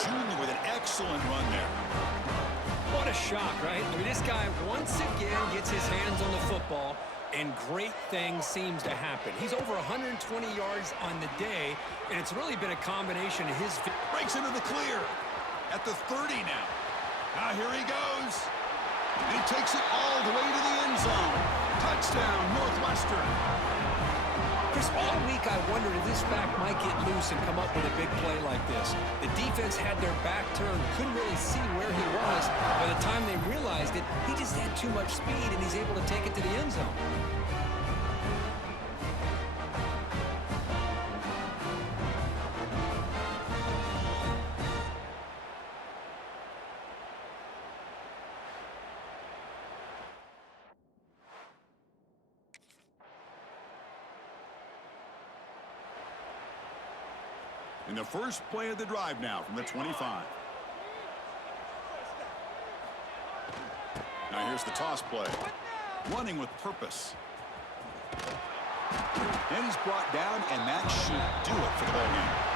Jr. with an excellent run there. What a shock, right? I mean, this guy once again gets his hands on the football, and great things seems to happen. He's over 120 yards on the day, and it's really been a combination of his... Breaks into the clear at the 30 now. Now here he goes. And he takes it all the way to the end zone. Touchdown, Northwestern. Chris, all week I wondered if this back might get loose and come up with a big play like this. The defense had their back turned, couldn't really see where he was. By the time they realized it, he just had too much speed, and he's able to take it to the end zone. In the first play of the drive now from the 25. Now here's the toss play. Running with purpose. And he's brought down, and that should do it for the ball game.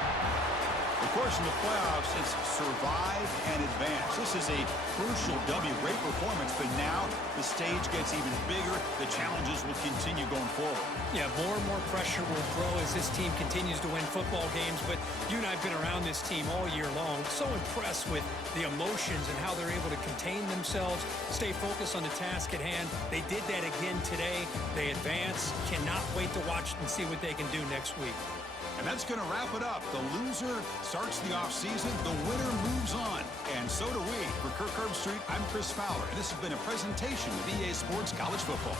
Of course, in the playoffs, it's survive and advance. This is a crucial W. Great performance, but now the stage gets even bigger. The challenges will continue going forward. Yeah, more and more pressure will grow as this team continues to win football games, but you and I have been around this team all year long. So impressed with the emotions and how they're able to contain themselves, stay focused on the task at hand. They did that again today. They advance. Cannot wait to watch and see what they can do next week. And that's going to wrap it up. The loser starts the offseason. The winner moves on. And so do we. For Kirk Herbstreit, I'm Chris Fowler. And this has been a presentation of EA Sports College Football.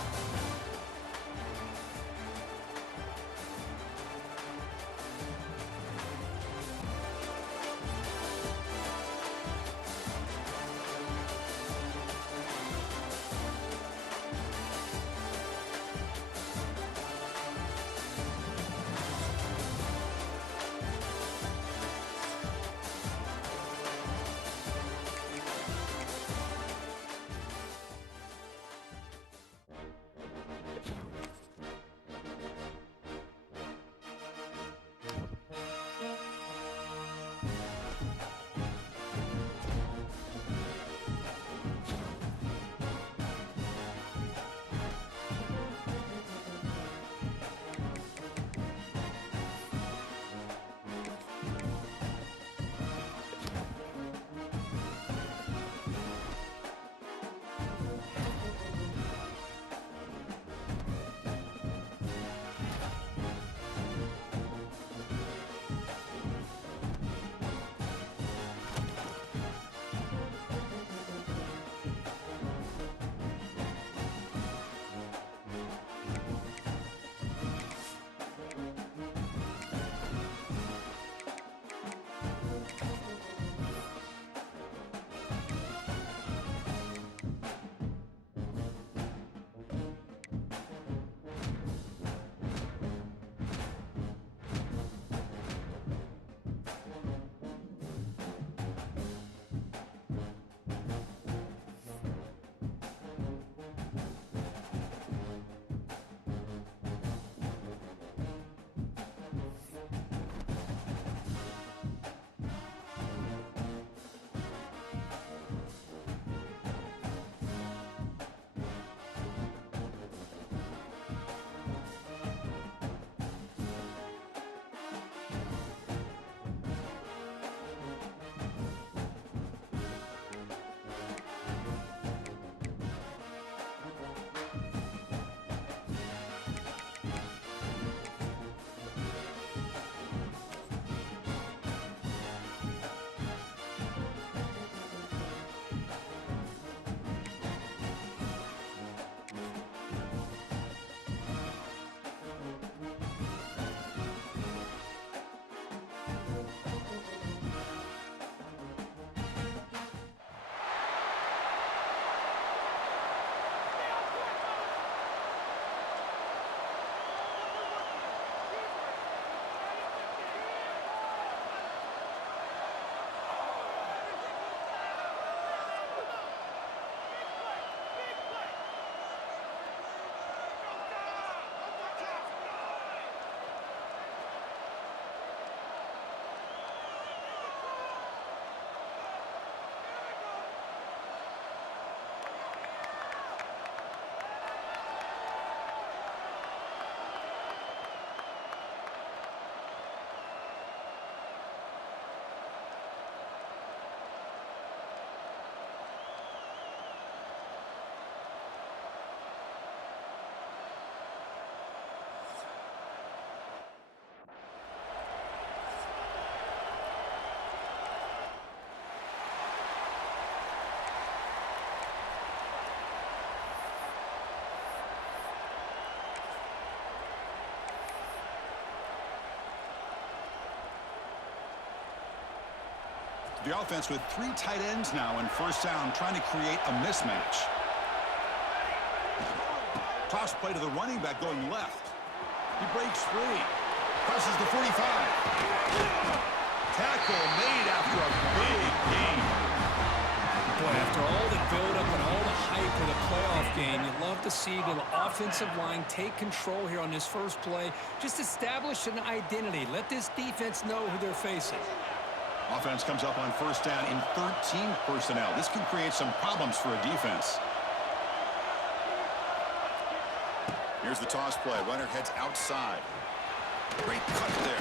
The offense with 3 tight ends now in first down, trying to create a mismatch. Toss play to the running back going left. He breaks free. Crosses the 45. Tackle made after a big gain. Boy, after all the build-up and all the hype of the playoff game, you love to see the offensive line take control here on this first play. Just establish an identity. Let this defense know who they're facing. Offense comes up on first down in 13 personnel. This can create some problems for a defense. Here's the toss play. Runner heads outside. Great cut there.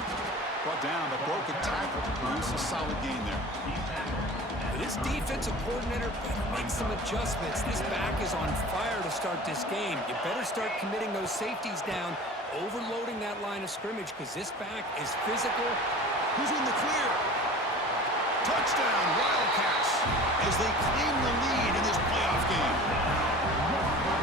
Brought down, but broke a tackle to produce a solid gain there. This defensive coordinator better make some adjustments. This back is on fire to start this game. You better start committing those safeties down, overloading that line of scrimmage, because this back is physical. Who's in the clear? Touchdown, Wildcats, as they claim the lead in this playoff game.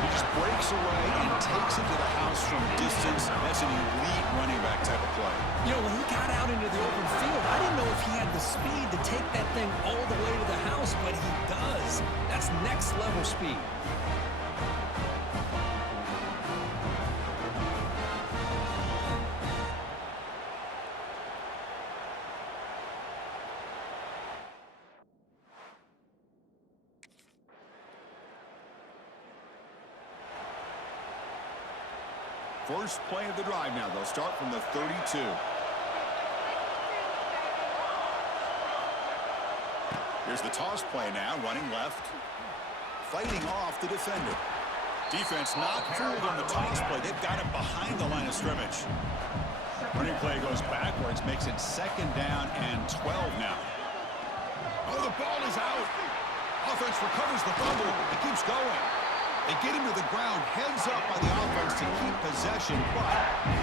He just breaks away and takes it to the house from distance. That's an elite running back type of play. You know, when he got out into the open field, I didn't know if he had the speed to take that thing all the way to the house, but he does. That's next level speed. First play of the drive now. They'll start from the 32. Here's the toss play now, running left. Fighting off the defender. Defense not fooled on the toss play. They've got him behind the line of scrimmage. Running play goes backwards, makes it second down and 12 now. Oh, the ball is out. Offense recovers the fumble. It keeps going. They get him to the ground, heads up by the offense to keep possession, but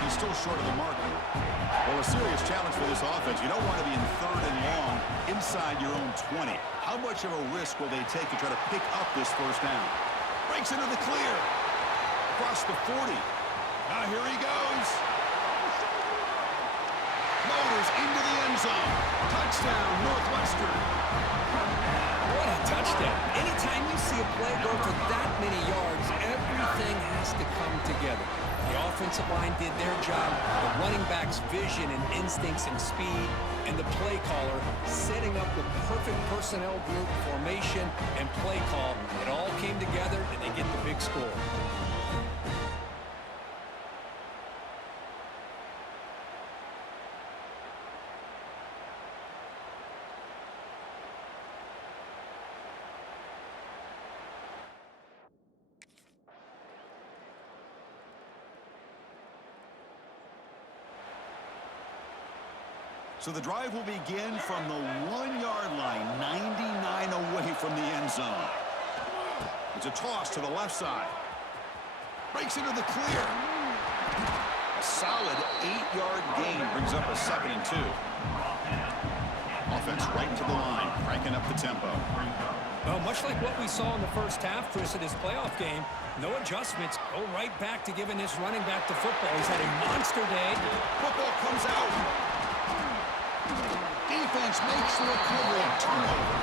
he's still short of the mark. Well, a serious challenge for this offense. You don't want to be in third and long inside your own 20. How much of a risk will they take to try to pick up this first down? Breaks into the clear. Across the 40. Now here he goes. Motors into the end zone. Touchdown, Northwestern. What a touchdown. Anytime you see a play go for that many yards, everything has to come together. The offensive line did their job, the running back's vision and instincts and speed, and the play caller setting up the perfect personnel group, formation, and play call. It all came together, and they get the big score. So the drive will begin from the 1-yard line, 99 away from the end zone. It's a toss to the left side. Breaks into the clear. A solid 8-yard gain brings up a 2nd and 2. Offense right to the line, cranking up the tempo. Well, much like what we saw in the first half, Chris, of this playoff game, no adjustments. Go right back to giving this running back to football. He's had a monster day. Football comes out. Defense makes the recovery and turnover.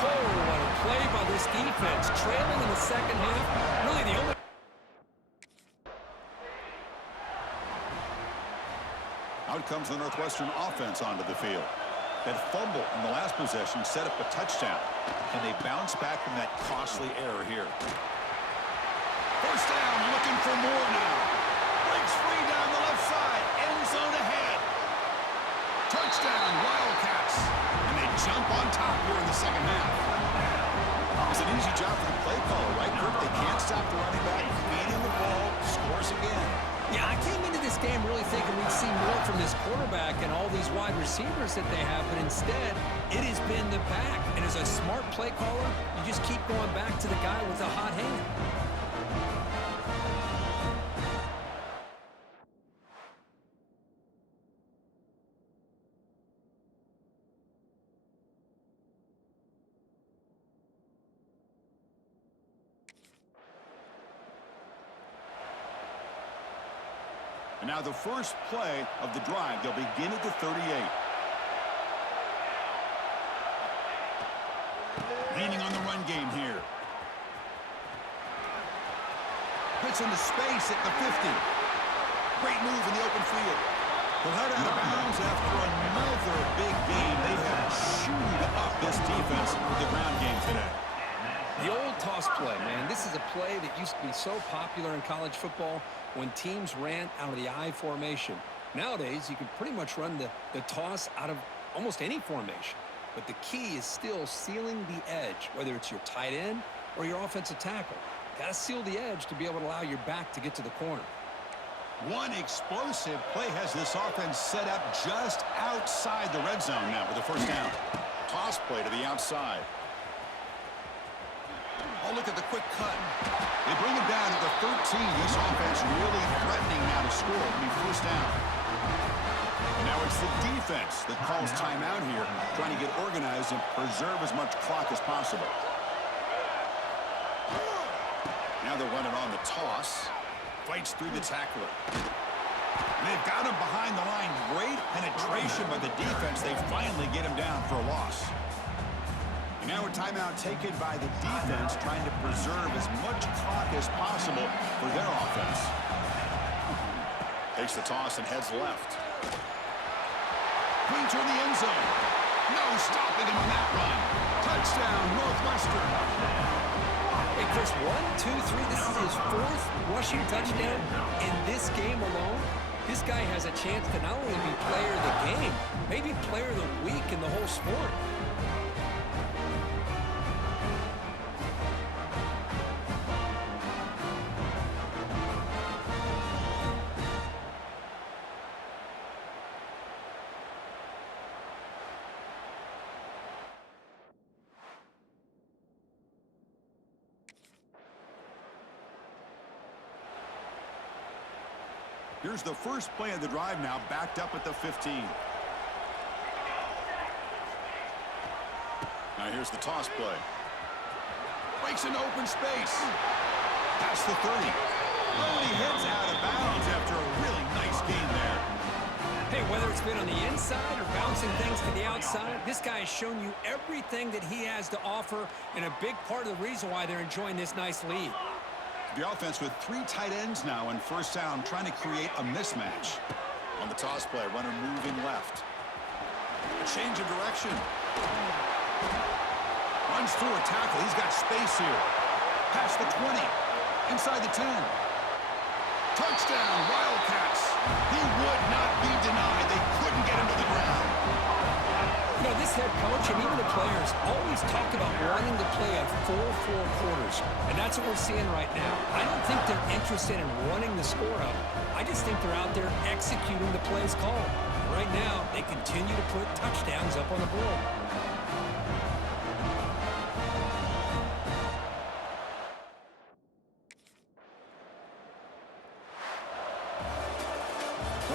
Oh, what a play by this defense. Trailing in the second half. Really the only... Out comes the Northwestern offense onto the field. That fumble in the last possession set up a touchdown. And they bounce back from that costly error here. First down, looking for more now. Breaks free down the left side. End zone ahead. Touchdown, Wildcats. And they jump on top here in the second half. It's an easy job for the play caller, right, Kirk? They can't stop the running back. Feeding the ball, scores again. Yeah, I came into this game really thinking we'd see more from this quarterback and all these wide receivers that they have, but instead, it has been the back. And as a smart play caller, you just keep going back to the guy with the hot hand. And now the first play of the drive. They'll begin at the 38. game here. Gets into space at the 50. Great move in the open field. They'll head out of bounds after another big game. They have chewed up this defense with the ground game today. The old toss play, man. This is a play that used to be so popular in college football when teams ran out of the I formation. Nowadays, you can pretty much run the toss out of almost any formation. But the key is still sealing the edge, whether it's your tight end or your offensive tackle. Got to seal the edge to be able to allow your back to get to the corner. One explosive play has this offense set up just outside the red zone now with a first down. Toss play to the outside. Oh, look at the quick cut. They bring it down to the 13. This offense really threatening now to score. It'll be first down. And now it's the defense that calls timeout here, trying to get organized and preserve as much clock as possible. Now they're running on the toss. Fights through the tackler. And they've got him behind the line. Great penetration by the defense. They finally get him down for a loss. And now a timeout taken by the defense, trying to preserve as much clock as possible for their offense. Takes the toss and heads left. Clean toward the end zone. No stopping him on that run. Touchdown, Northwestern. Hey, Chris, 1, 2, 3. This is his 4th rushing touchdown in this game alone. This guy has a chance to not only be player of the game, maybe player of the week in the whole sport. Here's the first play of the drive now, backed up at the 15. Now here's the toss play. Breaks into open space. Past the 30. Oh, and he heads out of bounds after a really nice game there. Hey, whether it's been on the inside or bouncing things to the outside, this guy has shown you everything that he has to offer, and a big part of the reason why they're enjoying this nice lead. The offense with 3 tight ends now in first down, trying to create a mismatch. On the toss play, runner moving left. A change of direction. Runs through a tackle. He's got space here. Past the 20. Inside the 10. Touchdown, Wildcats. He would not be denied. They couldn't get him to the ground. You know, this head coach and even the players always talk about wanting to play a 4-4 quarters, and that's what we're seeing right now. I don't think they're interested in running the score up. I just think they're out there executing the plays called. Right now, they continue to put touchdowns up on the board.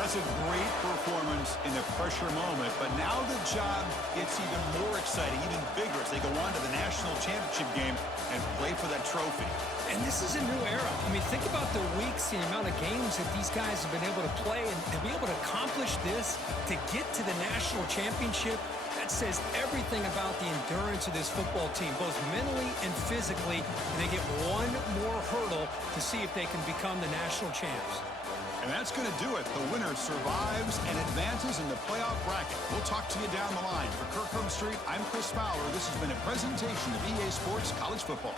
That's a great performance in the pressure moment, but now the job gets even more exciting, even bigger as they go on to the national championship game and play for that trophy. And this is a new era. I mean, think about the weeks, the amount of games that these guys have been able to play, and to be able to accomplish this, to get to the national championship, that says everything about the endurance of this football team, both mentally and physically, and they get one more hurdle to see if they can become the national champs. And that's going to do it. The winner survives and advances in the playoff bracket. We'll talk to you down the line. For Kirkland Street, I'm Chris Fowler. This has been a presentation of EA Sports College Football.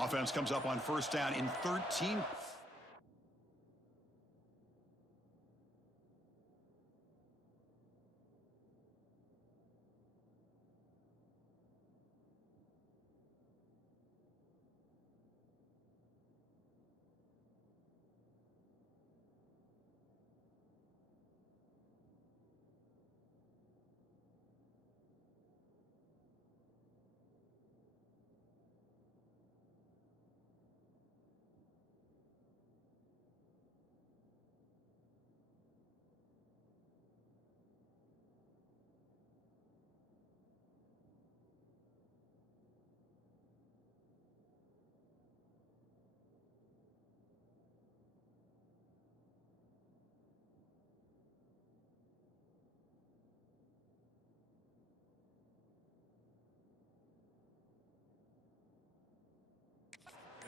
Offense comes up on first down in 13.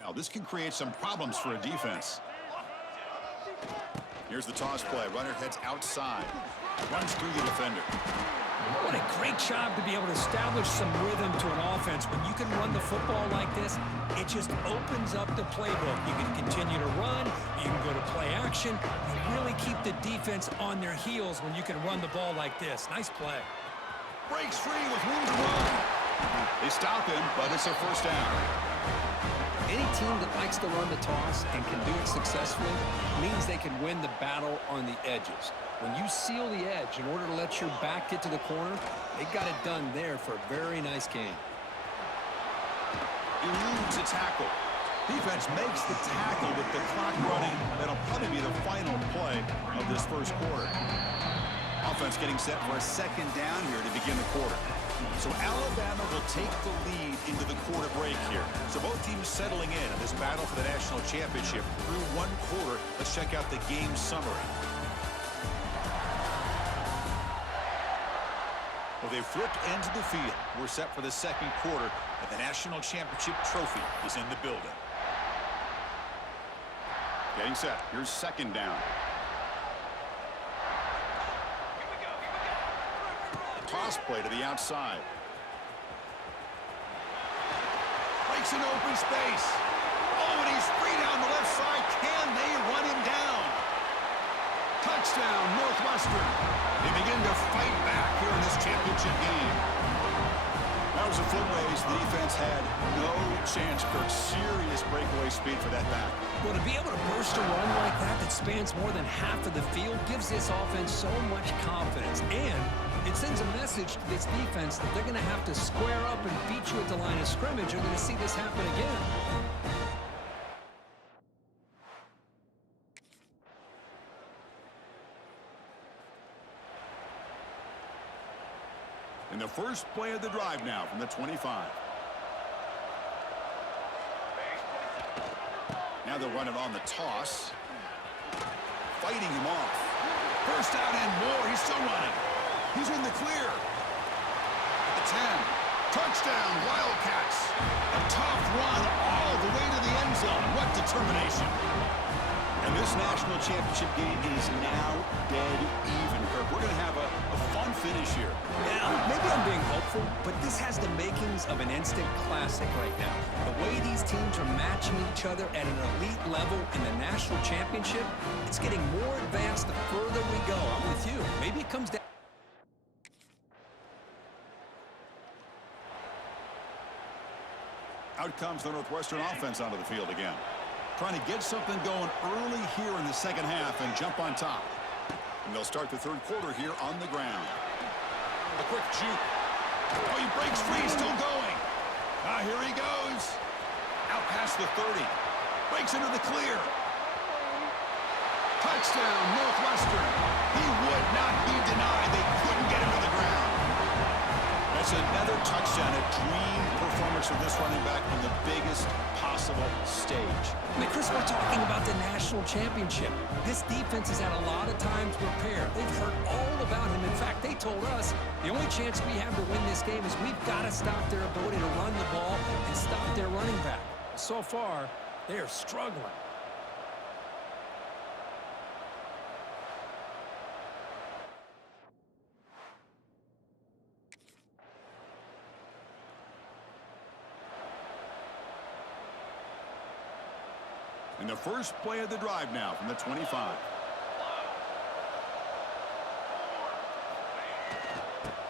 Now, this can create some problems for a defense. Here's the toss play. Runner heads outside. Runs through the defender. What a great job to be able to establish some rhythm to an offense. When you can run the football like this, it just opens up the playbook. You can continue to run. You can go to play action. You really keep the defense on their heels when you can run the ball like this. Nice play. Breaks free with room to run. They stop him, but it's a first down. Any team that likes to run the toss and can do it successfully means they can win the battle on the edges. When you seal the edge in order to let your back get to the corner, they got it done there for a very nice game. Eludes a tackle. Defense makes the tackle with the clock running. That'll probably be the final play of this first quarter. Offense getting set for a second down here to begin the quarter. So Alabama will take the lead into the quarter break here. So both teams settling in this battle for the national championship through one quarter. Let's check out the game summary. Well, they've flipped ends of the field. We're set for the second quarter, and the national championship trophy is in the building. Getting set. Here's second down. Toss play to the outside. Breaks an open space. Oh, and he's free down the left side. Can they run him down? Touchdown, Northwestern. They begin to fight back here in this championship game. That was a foot race. The defense had no chance. Kirk, serious breakaway speed for that back. Well, to be able to burst a run like that spans more than half of the field gives this offense so much confidence. And it sends a message to this defense that they're going to have to square up and beat you at the line of scrimmage. You're going to see this happen again. In the first play of the drive now from the 25. Now they'll run it on the toss. Fighting him off. First down and more. He's still running. He's in the clear. At the 10. Touchdown, Wildcats. A tough run all the way to the end zone. What determination. And this national championship game is now dead even, Kirk. We're going to have a fun finish here. Now, maybe I'm being hopeful, but this has the makings of an instant classic right now. The way these teams are matching each other at an elite level in the national championship, it's getting more advanced the further we go. I'm with you. Maybe it comes down. Out comes the Northwestern offense onto the field again. Trying to get something going early here in the second half and jump on top. And they'll start the third quarter here on the ground. A quick juke. Oh, he breaks free, still going. Here he goes. Out past the 30. Breaks into the clear. Touchdown, Northwestern. He would not be denied. They couldn't get him to the ground. That's another touchdown, a dream performance from this running back on the biggest possible stage. I mean, Chris, we're talking about the national championship. This defense has had a lot of time to prepare. They've heard all about him. In fact, they told us the only chance we have to win this game is we've got to stop their ability to run the ball and stop their running back. So far, they are struggling. And the first play of the drive now from the 25.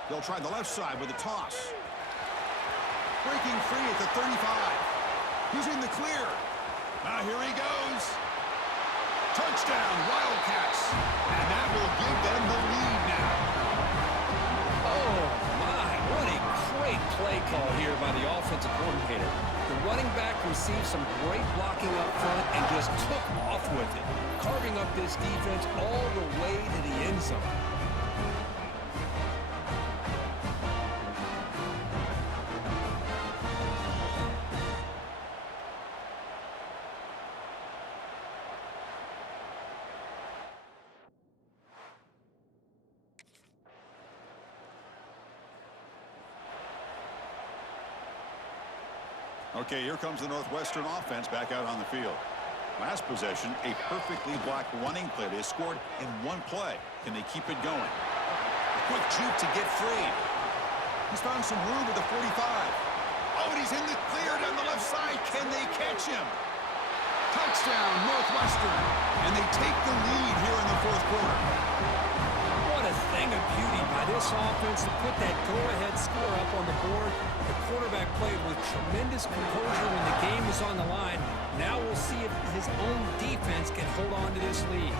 They'll try the left side with a toss. Breaking free at the 35. He's in the clear. Now here he goes. Touchdown, Wildcats. And that will give them the lead now. Oh, my. What a great play call here by the offensive coordinator. The running back received some great blocking up front and just took off with it, carving up this defense all the way to the end zone. Okay, here comes the Northwestern offense back out on the field. Last possession, a perfectly blocked running play. They scored in one play. Can they keep it going? A quick juke to get free. He's found some room at the 45. Oh, and he's in the clear down the left side. Can they catch him? Touchdown, Northwestern. And they take the lead here in the fourth quarter. What a thing of beauty by this offense to put that go-ahead score up on the board. The quarterback played with tremendous composure when the game was on the line. Now we'll see if his own defense can hold on to this lead.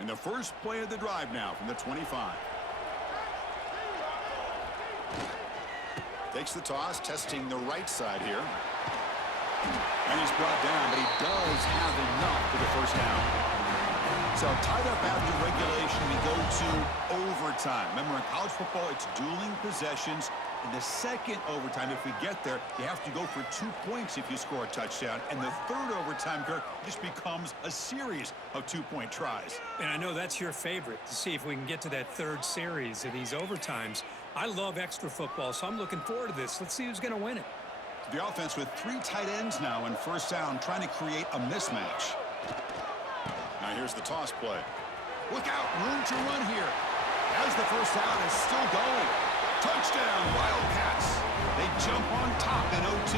And the first play of the drive now from the 25. Takes the toss, testing the right side here. And he's brought down, but he does have enough for the first down. So tied up after regulation, we go to overtime. Remember, in college football, it's dueling possessions. In the second overtime, if we get there, you have to go for 2 points if you score a touchdown. And the third overtime, Kirk, just becomes a series of 2-point tries. And I know that's your favorite, to see if we can get to that third series of these overtimes. I love extra football, so I'm looking forward to this. Let's see who's going to win it. The offense with 3 tight ends now in first down, trying to create a mismatch. Now here's the toss play. Look out, room to run here. As the first down is still going. Touchdown, Wildcats. They jump on top in OT.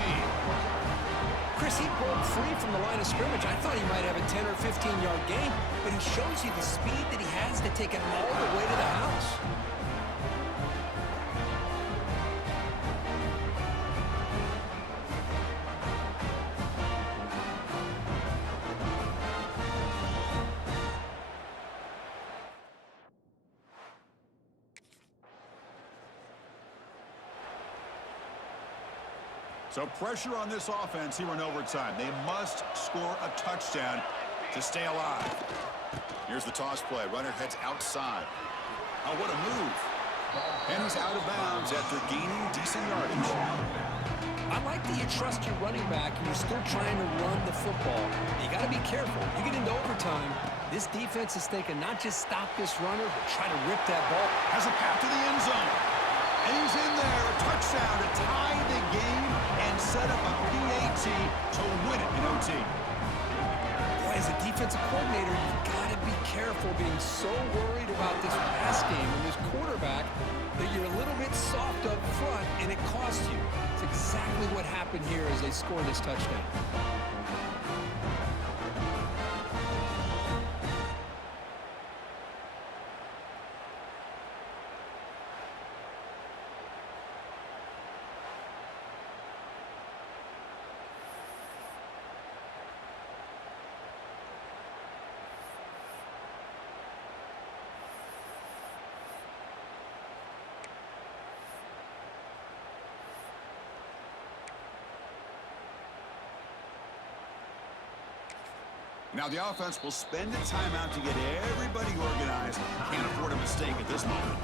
Chris, he broke free from the line of scrimmage. I thought he might have a 10 or 15-yard gain, but he shows you the speed that he has to take it all the way to the house. So pressure on this offense here in overtime. They must score a touchdown to stay alive. Here's the toss play. Runner heads outside. Oh, what a move. And he's out of bounds after gaining decent yardage. I like that you trust your running back and you're still trying to run the football. You got to be careful. You get into overtime, this defense is thinking not just stop this runner, but try to rip that ball. Has a path to the end zone. And he's in there. A touchdown to tie the game and set up a PAT to win it in OT. Boy, as a defensive coordinator, you've got to be careful being so worried about this pass game and this quarterback that you're a little bit soft up front and it costs you. It's exactly what happened here as they score this touchdown. Now the offense will spend a timeout to get everybody organized. Can't afford a mistake at this moment.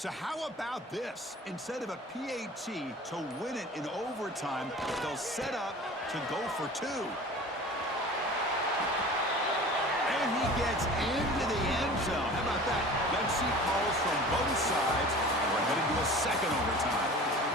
So how about this? Instead of a PAT to win it in overtime, they'll set up to go for 2. And he gets into the end zone. How about that? Gutsy calls from both sides. We're headed to a second overtime.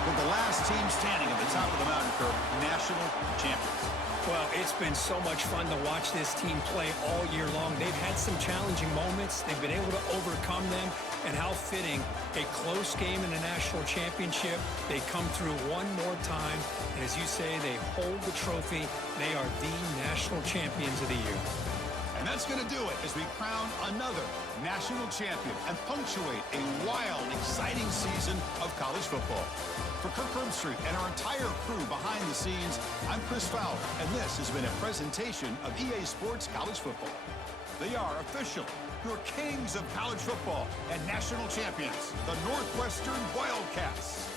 With the last team standing at the top of the mountain for national champions. Well, it's been so much fun to watch this team play all year long. They've had some challenging moments. They've been able to overcome them. And how fitting, a close game in a national championship. They come through one more time. And as you say, they hold the trophy. They are the national champions of the year. And that's going to do it as we crown another national champion and punctuate a wild, exciting season of college football. For Kirk Herbstreit and our entire crew behind the scenes, I'm Chris Fowler, and this has been a presentation of EA Sports College Football. They are official, your kings of college football and national champions, the Northwestern Wildcats.